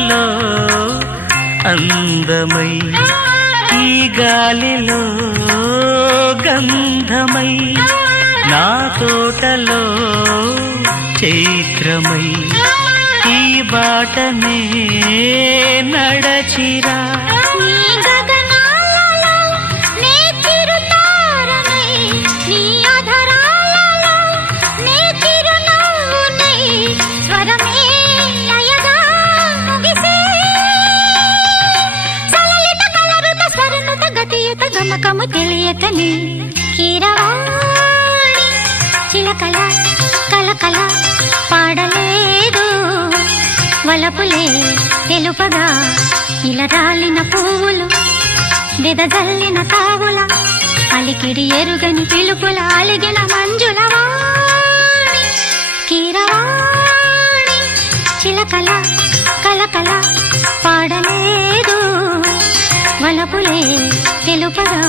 తోటలో అందమై ఈ గాలిలో గంధమై నా తోటలో చైత్రమై ఈ బాటనే నడచిరా గమకము తెలియకని కీరవాణి చిలకల కలకల పాడలేదు వలపులే తెలుపగా ఇలా రాలిన పువ్వులు వెదజల్లిన తావుల అలికిడి ఎరుగని పిలుపుల అలిగిన మంజుల వాణి కీరవాణి చిలకల కలకల పాడలేదు వలపులే తెలుపగా